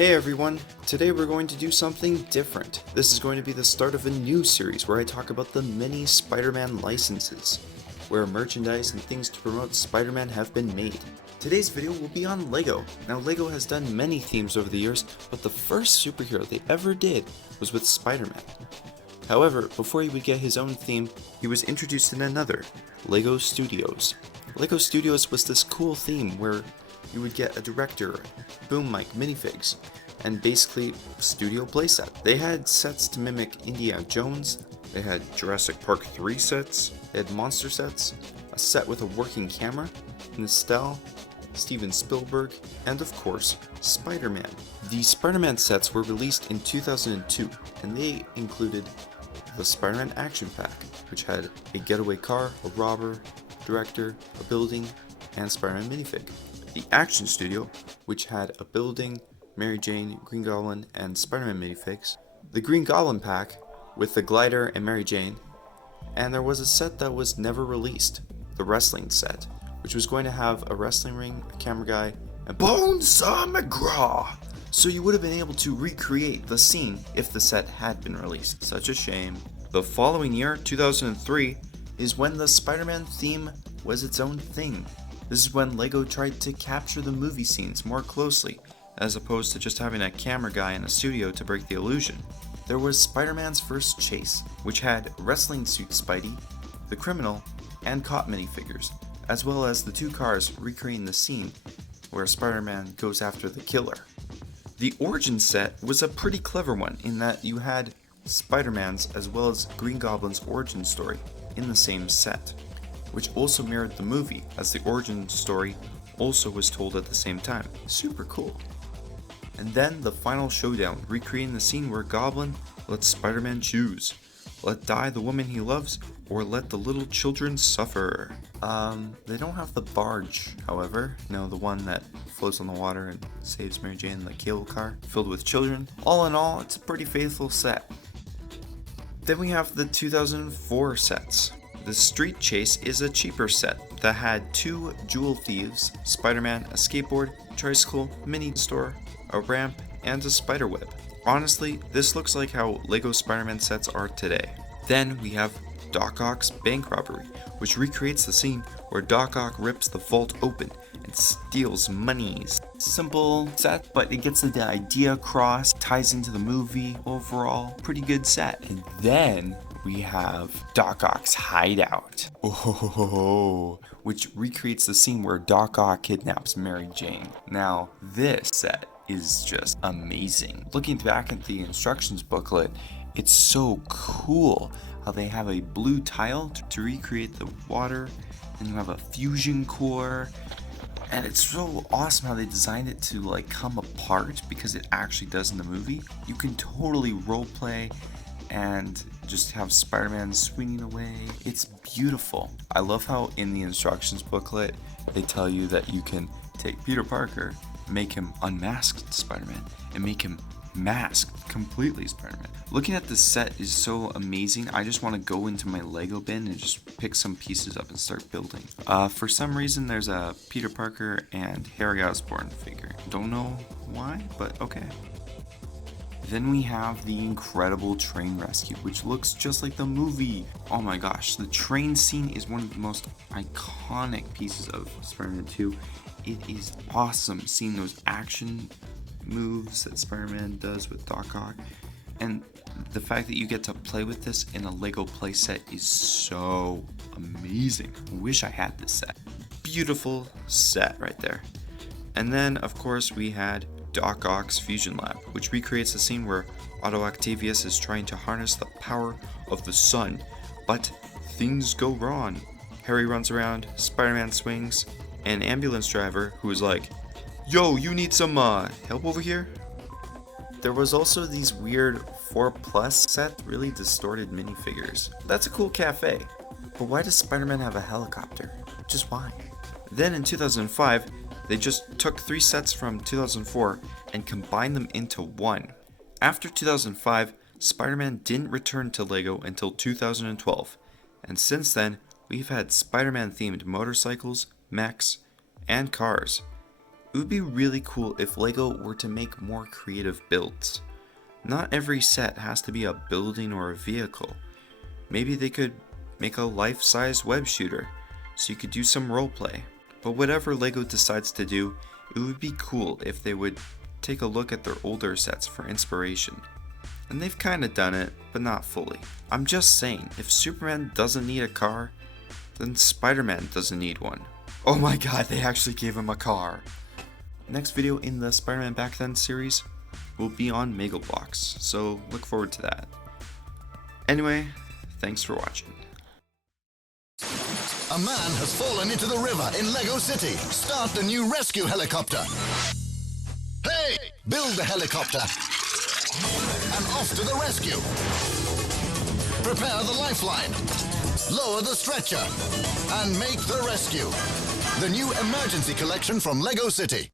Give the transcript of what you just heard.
Hey everyone, today we're going to do something different. This is going to be the start of a new series where I talk about the many Spider-Man licenses, where merchandise and things to promote Spider-Man have been made. Today's video will be on LEGO. Now LEGO has done many themes over the years, but the first superhero they ever did was with Spider-Man. However, before he would get his own theme, he was introduced in another, LEGO Studios. LEGO Studios was this cool theme where you would get a director, boom mic, minifigs, and basically studio playset. They had sets to mimic Indiana Jones, they had Jurassic Park 3 sets, they had monster sets, a set with a working camera, Nostell, Steven Spielberg, and of course, Spider-Man. The Spider-Man sets were released in 2002, and they included the Spider-Man Action Pack, which had a getaway car, a robber, director, a building, and Spider-Man minifig. The Action Studio, which had a building, Mary Jane, Green Goblin, and Spider-Man minifigs. The Green Goblin pack, with the glider and Mary Jane. And there was a set that was never released, the wrestling set, which was going to have a wrestling ring, a camera guy, and Bonesaw McGraw! So you would have been able to recreate the scene if the set had been released. Such a shame. The following year, 2003, is when the Spider-Man theme was its own thing. This is when LEGO tried to capture the movie scenes more closely, as opposed to just having a camera guy in a studio to break the illusion. There was Spider-Man's first chase, which had wrestling suit Spidey, the criminal, and cop minifigures, as well as the two cars recreating the scene where Spider-Man goes after the killer. The origin set was a pretty clever one in that you had Spider-Man's as well as Green Goblin's origin story in the same set, which also mirrored the movie, as the origin story also was told at the same time. Super cool. And then the final showdown, recreating the scene where Goblin lets Spider-Man choose. Let die the woman he loves, or let the little children suffer. They don't have the barge, however. No, the one that floats on the water and saves Mary Jane in the cable car, filled with children. All in all, it's a pretty faithful set. Then we have the 2004 sets. The Street Chase is a cheaper set that had two Jewel Thieves, Spider-Man, a skateboard, tricycle, mini store, a ramp, and a spider web. Honestly, this looks like how LEGO Spider-Man sets are today. Then we have Doc Ock's bank robbery, which recreates the scene where Doc Ock rips the vault open and steals monies. Simple set, but it gets the idea across, ties into the movie. Overall, pretty good set. And then we have Doc Ock's hideout, which recreates the scene where Doc Ock kidnaps Mary Jane. Now, this set is just amazing. Looking back at the instructions booklet, it's so cool how they have a blue tile to recreate the water, and you have a fusion core, and it's so awesome how they designed it to like come apart because it actually does in the movie. You can totally roleplay and just have Spider-Man swinging away. It's beautiful. I love how in the instructions booklet they tell you that you can take Peter Parker, make him unmasked Spider-Man, and make him masked completely Spider-Man. Looking at this set is so amazing. I just want to go into my Lego bin and just pick some pieces up and start building. For some reason there's a Peter Parker and Harry Osborn figure. Don't know why, but okay. Then we have the incredible train rescue, which looks just like the movie. Oh my gosh, the train scene is one of the most iconic pieces of Spider-Man 2. It is awesome seeing those action moves that Spider-Man does with Doc Ock. And the fact that you get to play with this in a LEGO playset is so amazing. I wish I had this set. Beautiful set right there. And then, of course, we had Doc Ock's Fusion Lab, which recreates the scene where Otto Octavius is trying to harness the power of the sun, but things go wrong. Harry runs around, Spider-Man swings, and an ambulance driver who is like, "Yo, you need some help over here?" There was also these weird 4+ set, really distorted minifigures. That's a cool cafe, but why does Spider-Man have a helicopter? Just why? Then in 2005, they just took 3 sets from 2004 and combined them into one. After 2005, Spider-Man didn't return to LEGO until 2012, and since then, we've had Spider-Man themed motorcycles, mechs, and cars. It would be really cool if LEGO were to make more creative builds. Not every set has to be a building or a vehicle. Maybe they could make a life-size web shooter, so you could do some roleplay. But whatever LEGO decides to do, it would be cool if they would take a look at their older sets for inspiration. And they've kinda done it, but not fully. I'm just saying, if Superman doesn't need a car, then Spider-Man doesn't need one. Oh my god, they actually gave him a car! Next video in the Spider-Man Back Then series will be on Mega Bloks, so look forward to that. Anyway, thanks for watching. A man has fallen into the river in Lego City. Start the new rescue helicopter. Hey! Build the helicopter. And off to the rescue. Prepare the lifeline. Lower the stretcher. And make the rescue. The new emergency collection from Lego City.